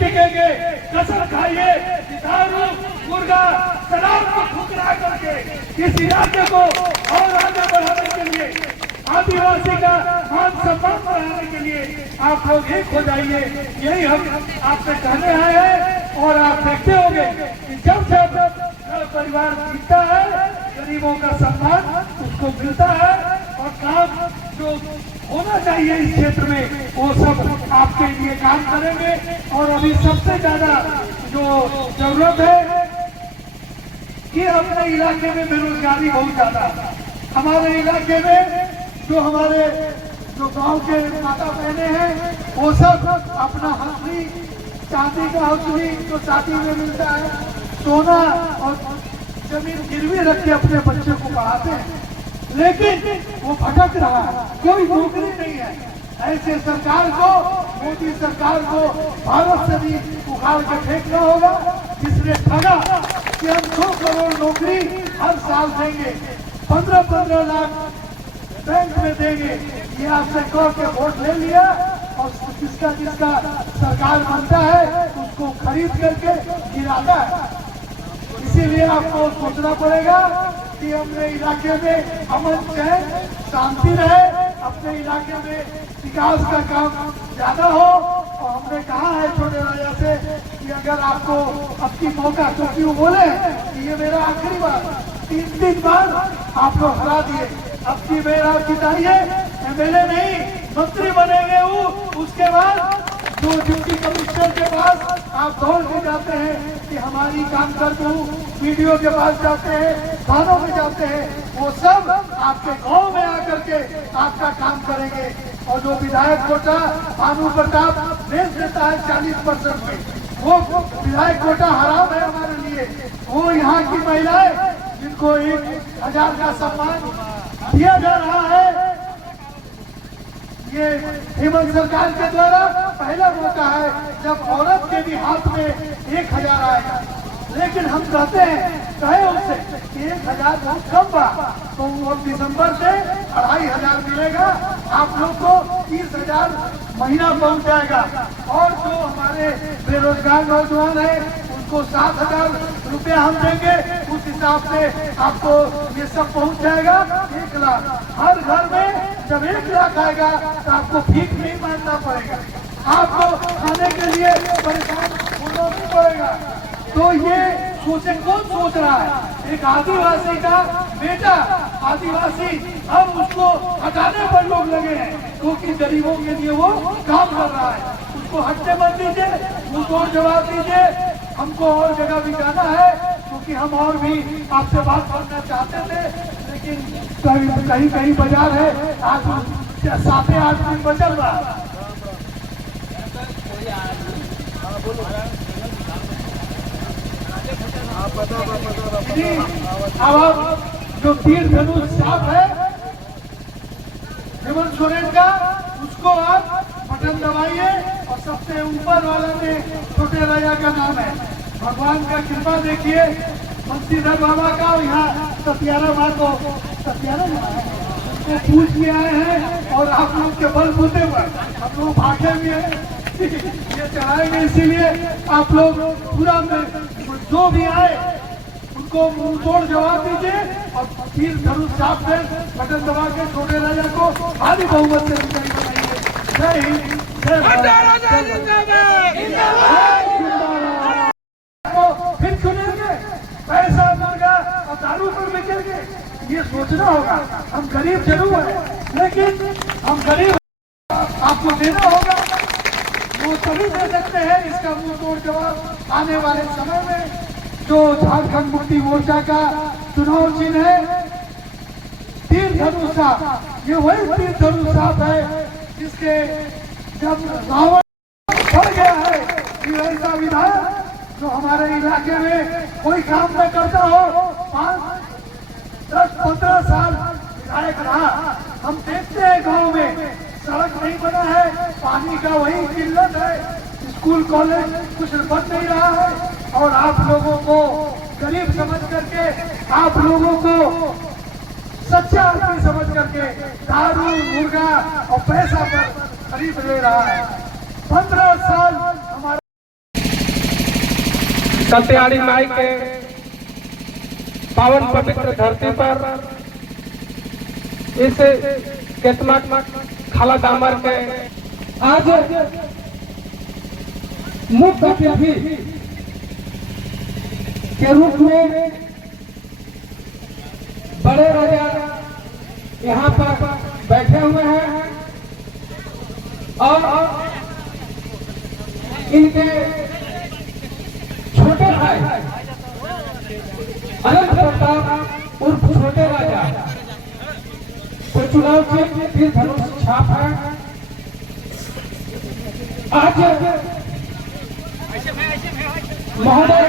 बिकेंगे। कसम खाइए कि दारू, मुर्गा, शराब को ठुकरा करके इस इलाके को और आगे बढ़ाने के लिए, आदिवासी का मान सम्मान बढ़ाने के लिए आप लोग एक हो जाइए। यही हम आपसे कहने आए हैं। और आप देखते होंगे कि जब घर परिवार जीतता है, गरीबों का सम्मान उसको मिलता है और काम जो होना चाहिए इस क्षेत्र में वो सब आपके लिए काम करेंगे। और अभी सबसे ज्यादा जो जरूरत है कि अपने इलाके में बेरोजगारी बहुत ज्यादा है। हमारे इलाके में जो गांव के माता बहने हैं वो सब अपना हंसली, चांदी का हंसली जो शादी में मिलता है, सोना और जमीन गिरवी रख के अपने बच्चे को पढ़ाते हैं, लेकिन वो भटक रहा है, कोई नौकरी नहीं है। ऐसे सरकार को, मोदी सरकार को भारत से भी उखाड़ के फेंकना होगा, जिसने ठगा कि हम 2 करोड़ नौकरी हर साल देंगे, 15-15 लाख बैंक में देंगे। ये आपसे कह के वोट ले लिया और जिसका सरकार बनता है उसको खरीद करके गिराता है। इसीलिए आपको सोचना पड़ेगा कि अपने इलाके में अमन चैन शांति रहे, अपने इलाके में विकास का काम ज्यादा हो। और हमने कहा है छोटे राजा से कि अगर आपको अब की मौका, तो क्यों बोले कि ये मेरा आखिरी बार, 3 बार आप लोग हरा दिए, अब की मेरा जिताइए, एमएलए नहीं मंत्री बनेंगे। उसके बाद जो डिप्टी कमिश्नर के पास आप दौड़ के जाते हैं कि हमारी काम कर दूं, वीडियो के पास जाते हैं, थानों में जाते हैं, वो सब आपके गांव में आकर के आपका काम करेंगे। और जो विधायक कोटा भानु प्रताप बेच देता है 40% में, वो विधायक कोटा हराम है हमारे लिए। वो यहाँ की महिलाएं जिनको 1000 का सम्मान दिया जा रहा है, ये हेमंत सरकार के द्वारा पहला मौका है जब औरत के भी हाथ में 1000 आएगा। लेकिन हम कहते हैं, कहे उनसे कि 1000 बहुत कम बा, तो वो दिसंबर से 2500 मिलेगा, आप लोग को 30,000 महीना पहुंच जाएगा। और जो हमारे बेरोजगार नौजवान हैं उनको 7,000 रुपया हम देंगे, उस हिसाब से आपको ये सब पहुंच जाएगा। 1 लाख हर घर में, जब 1 लाख आएगा तो आपको भीख नहीं मांगना पड़ेगा, आपको खाने के लिए परेशान होना नहीं पड़ेगा। तो ये सोचे, कौन सोच रहा है? एक आदिवासी का बेटा, आदिवासी, अब उसको हटाने पर लोग लगे हैं क्योंकि गरीबों के लिए वो काम कर रहा है। उसको हटने मत दीजिए, मुंह जवाब दीजिए। हमको और जगह भी जाना है क्योंकि हम और भी आपसे बात करना चाहते थे, लेकिन कहीं बाजार है, आज 7-8 दिन बचल रहा। अब जो तीर धनुष साफ है हेमंत सोरेन का, उसको आप बटन दबाइए और सबसे ऊपर वाला में छोटे राजा का नाम है। भगवान का कृपा देखिए, बंशीधर बाबा का, यहाँ सत्यारा माँ को, सत्यारा माँ उनको पूछ के आए हैं और आप लोग के बल बूते पर हम लोग भागे भी हैं, ये चढ़ाएंगे। इसीलिए आप लोग पूरा में जो भी आए उनको मुंह तोड़ जवाब दीजिए और तीर धनुष साफ से बटन दबा के छोटे राजा को भारी बहुमत से विजयी बनाइए। जय हिंद, जय भारत। फिर चुनेंगे, पैसा मुर्गा और दारू पर बिकेंगे, ये सोचना होगा। हम गरीब जरूर है, लेकिन हम गरीब आपको देना होगा, वो तभी दे सकते हैं। इसका मुंह तोड़ जवाब आने वाले समय में जो झारखंड मुक्ति मोर्चा का चुनाव चिन्ह है तीर धनुष साफ, ये वही तीर धनुष साफ है जिसके जब रावण बढ़ गया है कि ऐसा विधायक जो हमारे इलाके में कोई काम न करता हो, 5-10-15 साल विधायक रहा। हम देखते हैं गांव में सड़क नहीं बना है, पानी का वही किल्लत है, स्कूल कॉलेज कुछ बन नहीं रहा है। और आप लोगों को गरीब समझ करके, आप लोगों को सच्चा आदमी समझ करके दारू, मुर्गा और पैसा पर खरीद ले रहा है। 15 साल हमारे कत्याड़ी माई के पावन पवित्र धरती पर इस केतमा खाला दामर के आज मुख्य अतिथि के रूप में बड़े राजा यहाँ पर बैठे हुए हैं और इनके छोटे भाई अनंत प्रताप उर्फ छोटे राजा को चुनाव चिन्ह तीर धनुष छाप है। आज महोदय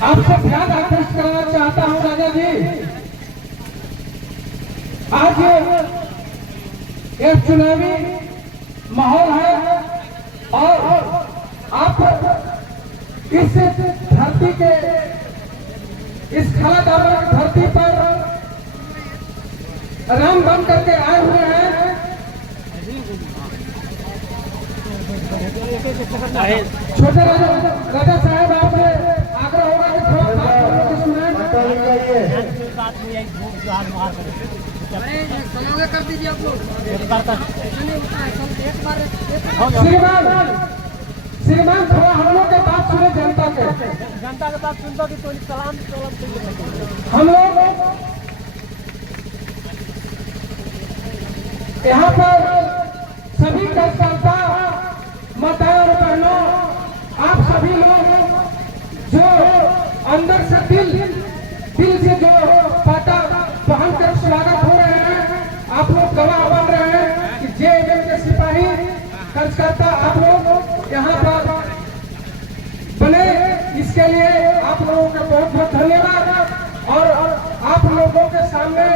आपसे ध्यान आकर्षित करना चाहता हूं राजा जी, आज एक चुनावी माहौल है और आप इस धरती के इस खाला दामर की धरती पर राम बन करके आए हुए हैं। छोटे राजा साहब आपसे आग्रह होगा कि थोड़ा सुनाएं। कर दीजिए आप लोग। श्रीमान थोड़ा हम लोग के बात सुने, जनता के बात सुनता कि तो सलाम हम लोग यहाँ पर सभी कार्यकर्ता माताओं और बहनों, आप सभी लोग जो अंदर से दिल से जो पाता पहन कर स्वागत हो रहे हैं, आप लोग गवाह बन रहे हैं कि जेएमएम के सिपाही कार्यकर्ता आप लोग यहाँ पर बने, इसके लिए आप लोगों का बहुत बहुत धन्यवाद। और आप लोगों के सामने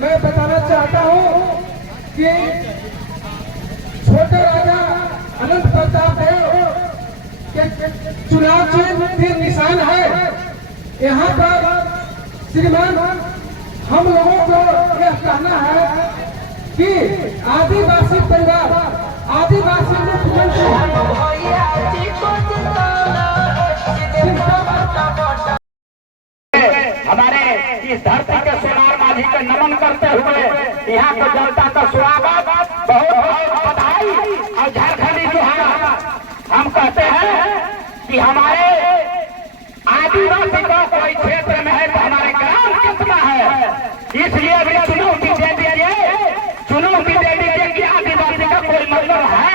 मैं बताना चाहता हूँ कि छोटे राजा अनंत प्रताप के चुनाव चिन्ह तीर निशान है। यहाँ पर श्रीमान हम लोगों को यह कहना है कि आदिवासी परिवार, आदिवासी मुख्यमंत्री हमारे इस धरती के सोनार माझी को नमन करते हुए यहाँ की जनता का स्वागत, बहुत बहुत बधाई। और झारखंडी जोहार हम कहते हैं कि हमारे आदिवासी का कोई क्षेत्र में है तो हमारे ग्राम कितना है, इसलिए अभी चुनौती दे दीजिए, चुनौती दे दीजिए कि आदिवासी का कोई मतलब है।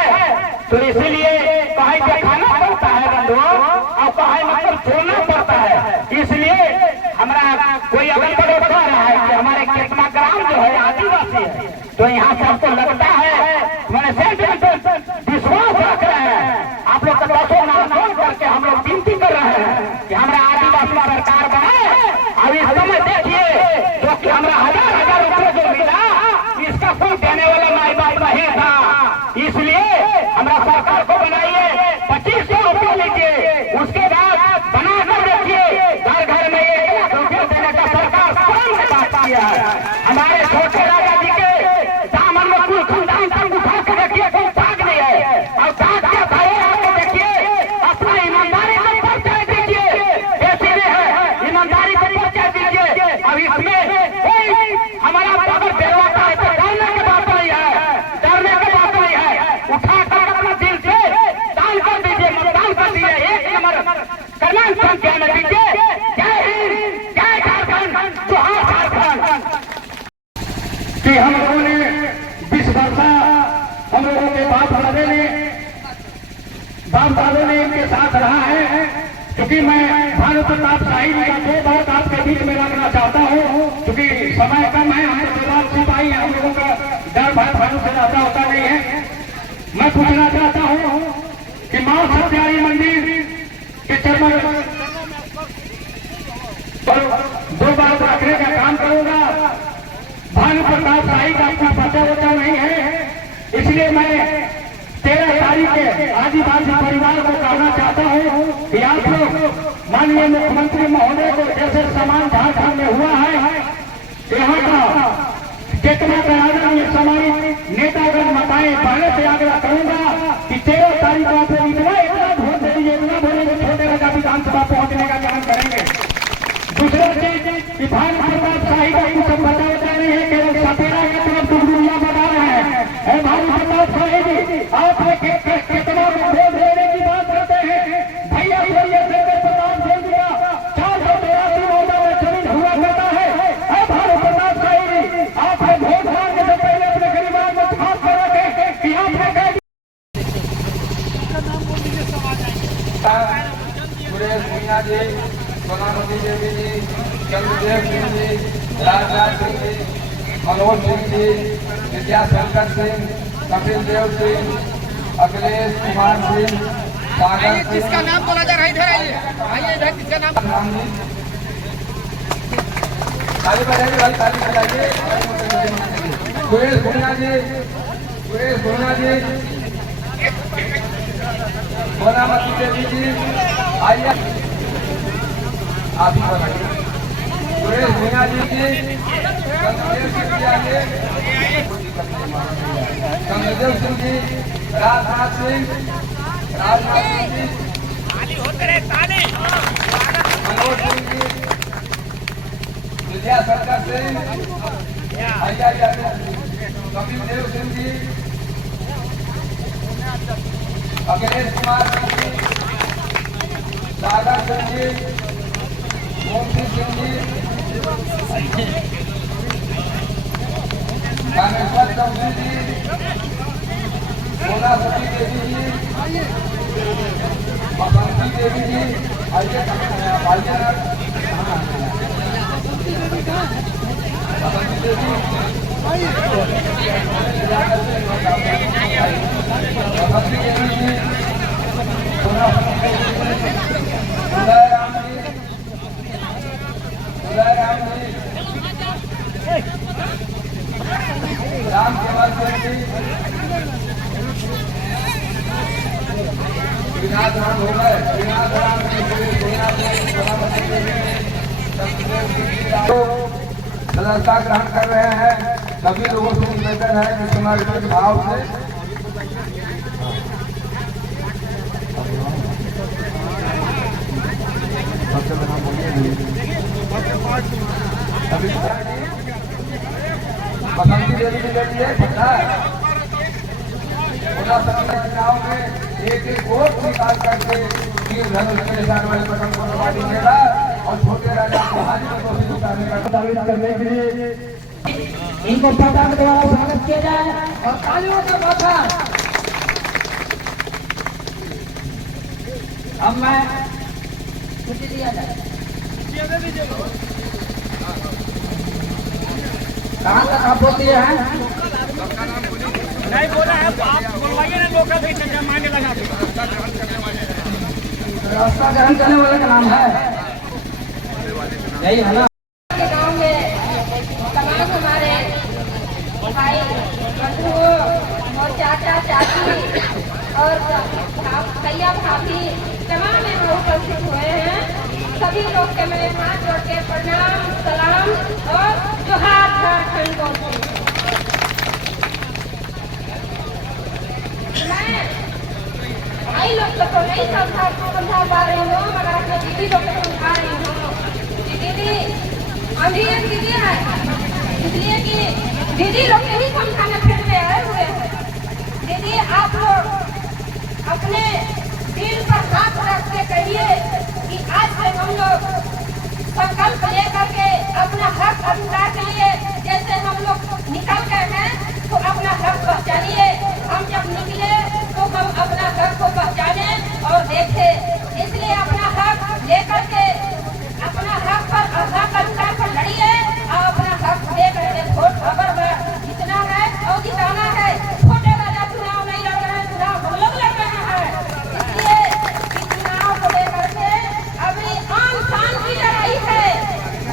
तो इसीलिए कहीं दिखाना पड़ता है बंधुओं और कहीं मतलब छोड़ना पड़ता है। इसलिए हमारा कोई अगल बगल कह रहा है कि हमारे केतमा ग्राम जो है आदिवासी है, तो यहाँ सबको लगता है मैंने विश्वास रख रहे हैं। आप लोग का दसों नाम फोन करके हम लोग विनती कर रहे हैं कि हमारा आदिवासी सरकार बनाए। अब इस समय देखिए जो कि हमारा हजार रुपये जो मिला, इसका कोई देने वाला माई बाप नहीं था, इसलिए हमारा सरकार को बनाइए, 2500 रुपये लीजिए, उसके बाद बना कर देखिए घर घर में 1 लाख रुपये देने का सरकार स्वयं से बात किया है। हमारे छोटे राजा जी के दामन में कुल खानदान तक उठा के देखिए, कोई दाग नहीं है। और दाग क्या था आपको देखिए, अपना ईमानदारी का परिचय दीजिए, ऐसे है ईमानदारी का परिचय दीजिए। अब इसमें कोई हमारा अगर बेरवाता है तो डरने की बात नहीं है, डरने की बात नहीं है। उठा कर अपना दिल से दान कर दीजिए, मतदान कर दीजिए, 1 नंबर क्रमांक संख्या में दीजिए। जय हिंद, जय झारखंड, जोहार झारखंड। कि हम लोगों ने 20 वर्षा हम लोगों के बाप दादों ने इनके साथ रहा है। क्योंकि मैं भानु प्रताप शाही जी का 2 बात आपके बीच में रखना चाहता हूँ, क्योंकि समय कम है, हम जवाब सिपाही हम लोगों का डर भानु से ज्यादा होता नहीं है। मैं पूछना चाहता हूँ कि मां सत्यारी मंदिर के चेयरमैन 2 बार रखने का काम करूंगा। भानु प्रताप शाही का अपना पता नहीं है, इसलिए मैं 13 तारीख के आदिवासी परिवार को कहना चाहता हूँ कि आप लोग माननीय मुख्यमंत्री महोदय को जैसे सम्मान झारखंड में हुआ है, यहाँ का जितना आदरणीय समाज नेतागण बताएं, पहले से आग्रह करूंगा कि 13 तारीख को आप इतना वोट दे दीजिए, इतना प्रताप शाही जी, आप कितना वोट देने की बात करते हैं? भैया भैया शंकर प्रताप सिंह जी का 482 वोटों में चुनाव हुआ करता है। भानु प्रताप शाही जी, आपने वोट मांगने से पहले अपने गरीबान में खास कर रखे कि आपने कह सुरेश भूनिया जी, सोनामती देवी जी, चंद्रदेव सिंह जी, राजराज सिंह जी, मनोज सिंह जी, विद्याशंकर सिंह, कपिल देव सिंह, अखिलेश कुमार सिंह, सागर सिंह, जिसका नाम बोला जा रहा है इधर आइए, आइए इधर, जिसका नाम ताली बजाइए भाई, ताली बजाइए। सुरेश भूनिया जी, सुरेश भूनिया जी, सोनामती देवी जी, आइए आप ही बताइए। सुरेश भूनिया जी की, चंद्रदेव सिंह जी आइए, चंद्रदेव सिंह जी, राजनाथ सिंह जी, मनोज सिंह जी, विद्याशंकर सिंह, आइए कपिल देव सिंह जी, अखिलेश कुमार सिंह जी, सागर सिंह जी, मोहन सिंह जी, कामेश्वर चौधरी जी, सोना सती देवी जी, बसंती देवी जी, आइए बसंती देवी, बसंती देवी जी, सोना उदय राम जी, उदय राम जी, राम कुमार सिंह जी, विनाथ राम हो गए, विनाथ राम सदस्यता ग्रहण कर रहे हैं। सभी लोगों से निवेदन है कि समर्पित भाव से बसंती देवी के लिए चुनाव में एक वोट निकाल करके तीर धनुष के निशान वाले बटन को दबा दीजिएगा और छोटे राजा को हाथ में कोशिश उतारने का दावा करने के लिए इनको पता के द्वारा स्वागत किया जाए और तालियों का मौका। अब मैं छुट्टी दिया जाए। कहाँ तक आप बोलती हैं? नहीं बोला है, आप बोलवाइए ना, लोग का मांगे लगा दे। रास्ता ग्रहण करने वाले का नाम है यही है ना। गाँव में तमाम हमारे भाई बंधु और चाचा चाची और भैया भाभी तमाम यहाँ उपस्थित हुए हैं। सभी लोग के मेरे हाथ जोड़ के प्रणाम सलाम और जोहार झारखंड को। मैं भाई लोग को नहीं समझा पा रही हूँ, मगर अपने दीदी लोग को समझा रही हूँ। दीदी हम भी एक दीदी है, इसलिए कि दीदी लोग यही समझाने फिर में आए हुए हैं। दीदी आप लोग अपने दिल पर हाथ रख के कहिए कि आज से हम लोग संकल्प लेकर के अपना हक अधिकार के लिए जैसे हम लोग निकल गए हैं तो अपना हक पहचानिए। हम जब निकले तो हम अपना हक को पहचाने और देखे, इसलिए अपना हक लेकर के अपना हक पर हक अधिकार पर लड़िए और अपना हक लेकर के वोट खबर में जितना है और जिताना है। छोटे राजा चुनाव नहीं लड़ रहे हैं, चुनाव हम लोग लड़ रहे हैं। इसलिए चुनाव को लेकर के अभी आन शान की लड़ाई है।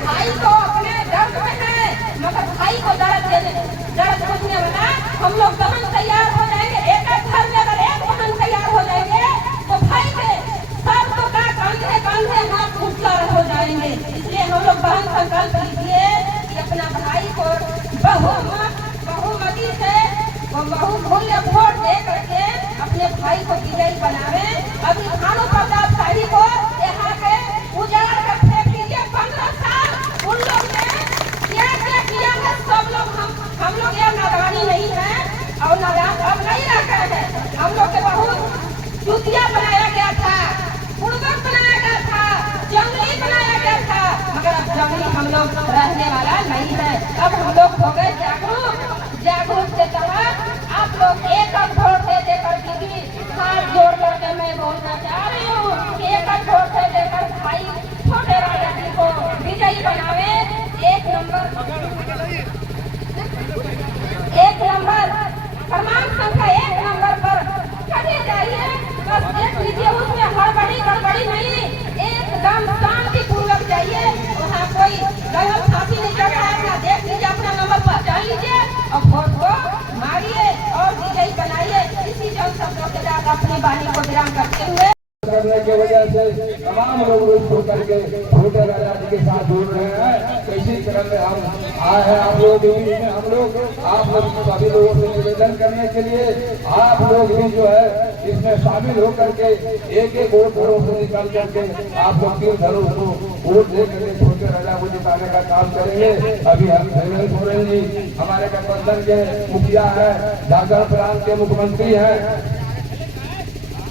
भाई को अपने दर्द में है, मगर भाई को दर्द बुझने वाला हम लोग दमन तैयार चूतिया बनाया गया था, बुड़बक बनाया गया था, जंगली बनाया गया था, मगर अब जंगली हम लोग रहने वाला नहीं है। अब हम लोग हो गए जागरूक। जागरूक के तहत आप लोग एक वोट दे देकर दीदी हाथ जोड़ करके मैं बोलना चाह रही हूँ कि एक वोट दे देकर भाई छोटे राजा जी को विजयी बनावे। एक नंबर क्रमांक संख्या 1 नंबर पर खड़े जाइए। बस देख लीजिए, उसमें हड़बड़ी गड़बड़ी नहीं, एकदम शांतिपूर्वक जाइए। वहाँ कोई गलत फांसी नहीं चढ़ रहा है। देख लीजिए, अपना नंबर पहचान लीजिए और वोट को मारिए और विजयी बनाइए। इसी जन शब्दों के साथ अपनी वाणी को विराम करते हुए करने की वजह से तमाम लोग रोज होकर के छोटे राजा जी के साथ जुड़ रहे हैं। इसी क्रम में हम आए हैं आप लोग भी, आप लोग सभी लोगों से निवेदन करने के लिए आप लोग भी जो है इसमें शामिल होकर के एक वोट घरों से निकाल करके आप लोग 3 घरों को वोट दे करके छोटे राजा को जिताने का काम करेंगे। अभी हम हेमंत सोरेन जी हमारे गठबंधन के मुखिया है, झारखंड प्रांत के मुख्यमंत्री हैं,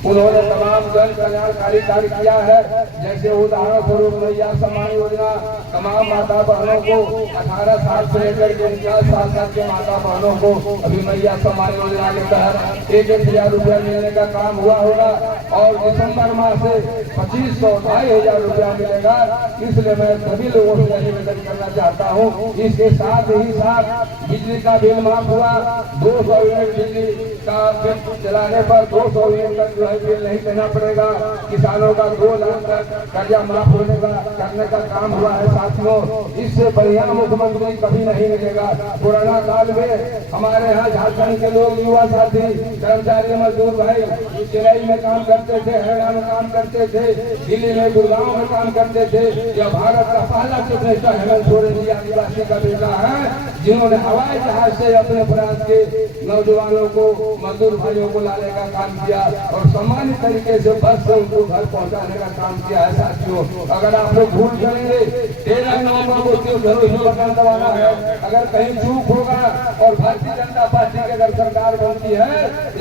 उन्होंने तमाम जन कल्याणकारी कार्य किया है। जैसे उदाहरण स्वरूप मैया सम्मान योजना तमाम माता बहनों को 18 साल से लेकर के 49 साल तक के माता बहनों को अभी मैया सम्मान योजना के तहत 1,000 रुपया मिलने का काम हुआ होगा और दिसंबर माह से 2,500 2,500 रुपया मिलेगा। इसलिए मैं सभी लोगों से निवेदन करना चाहता हूँ। इसके साथ ही साथ बिजली का बिल माफ हुआ। 200 यूनिट बिजली का बिल चलाने पर 200 यूनिट तक जो है बिल नहीं देना पड़ेगा। किसानों का 2 लाख तक कर्जा माफ होने का करने का काम हुआ है साथियों। इससे बढ़िया मुख्यमंत्री कभी नहीं मिलेगा। कोरोना काल में हमारे यहाँ झारखंड के लोग, युवा साथी, कर्मचारी, मजदूर भाई चेन्नई में काम करते थे, हरियाणा में काम करते थे, दिल्ली में, गुड़गांव में काम करते थे। यह भारत का पहला चीफ मिनिस्टर हेमंत सोरेन जी आदिवासी का बेटा है, जिन्होंने हवाई जहाज से अपने प्रांत के नौजवानों को, मजदूर भाइयों को लाने का काम किया और सामान्य तरीके से बस से उनको घर पहुंचाने का काम किया है साथियों। अगर आप लोग भूल करेंगे 13 नवंबर को क्यों घरों ही बटन दबाना है। अगर कहीं चूक होगा और भारतीय जनता पार्टी की अगर सरकार बनती है,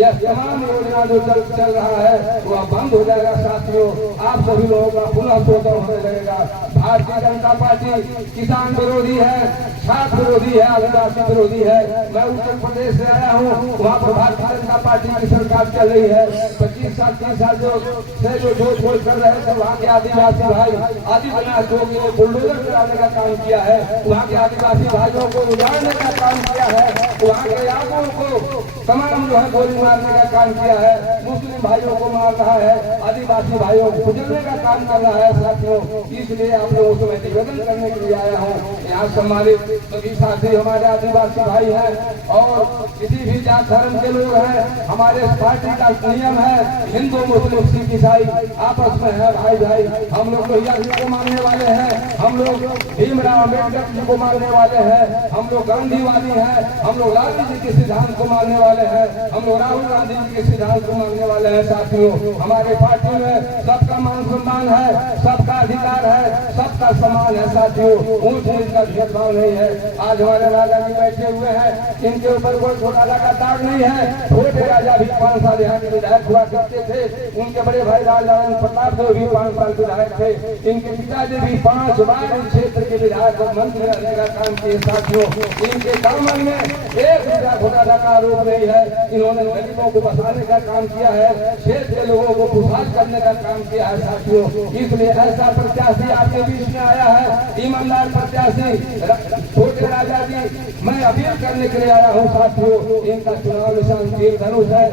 यह तमाम योजना जो चल रहा है वह बंद हो जाएगा साथियों। आप सभी लोगों का पुनः शोषण होने लगेगा। भारतीय जनता पार्टी किसान विरोधी है, छात्र विरोधी है, आदिवासी विरोधी है। मैं उत्तर प्रदेश से आया हूँ, वहाँ पर भारतीय जनता पार्टी की सरकार चल रही है। 25 साल 30 साल से जो छोड़ कर रहे थे, वहाँ के आदिवासी भाई आदिवासी लोग ने बुलडोजर चलाने का काम किया है, वहाँ के आदिवासी भाइयों को उजाड़ने का काम किया है, वहाँ के यादों को तमाम जो है गोली मारने का काम किया है, मुस्लिम भाइयों को मार रहा है, आदिवासी भाइयों को कुचलने का काम कर रहा है साथियों। इसलिए आप लोगों से मैं निवेदन करने के लिए आया हूँ। यहाँ सम्मानित सभी साथी हमारे आदिवासी भाई हैं और किसी भी जात धर्म के लोग हैं। हमारे पार्टी का नियम है हिंदू, मुस्लिम, सिख, ईसाई आपस में है भाई भाई। हम लोग लोहिया जी को मानने वाले हैं, हम लोग भीमराव अम्बेडकर जी को मानने वाले हैं, हम लोग गांधीवादी हैं, हम लोग लालू जी के सिद्धांत को मानने वाले हैं, हम लोग राहुल गांधी जी के सिद्धांत को मानने वाले हैं साथियों। हमारे पार्टी में सबका मान सम्मान है, सबका अधिकार है, सबका सम्मान है साथियों। ऊंच नीच का भेदभाव नहीं है। आज हमारे राजा जी बैठे हुए हैं, इनके ऊपर कोई घोटाला का दाग नहीं है। छोटे राजा भी 5 साल यहाँ के विधायक हुआ करते थे, उनके बड़े भाई राजा प्रताप देव भी 5 साल विधायक थे, इनके पिताजी भी 5 बार इस क्षेत्र के विधायक और मंत्री रहने का काम किए साथियों। इनके दामन में 1 रुपया घोटाला का आरोप नहीं है। इन्होंने गरीबों को बसाने का काम किया है, क्षेत्र के लोगों को खुशहाल करने का काम किया है साथियों। इसलिए ऐसा प्रत्याशी आपके बीच में आया है, ईमानदार प्रत्याशी छोटे राजा जी। मैं अपील करने के लिए आया हूँ साथियों, इनका चुनाव निशान तीर धनुष है।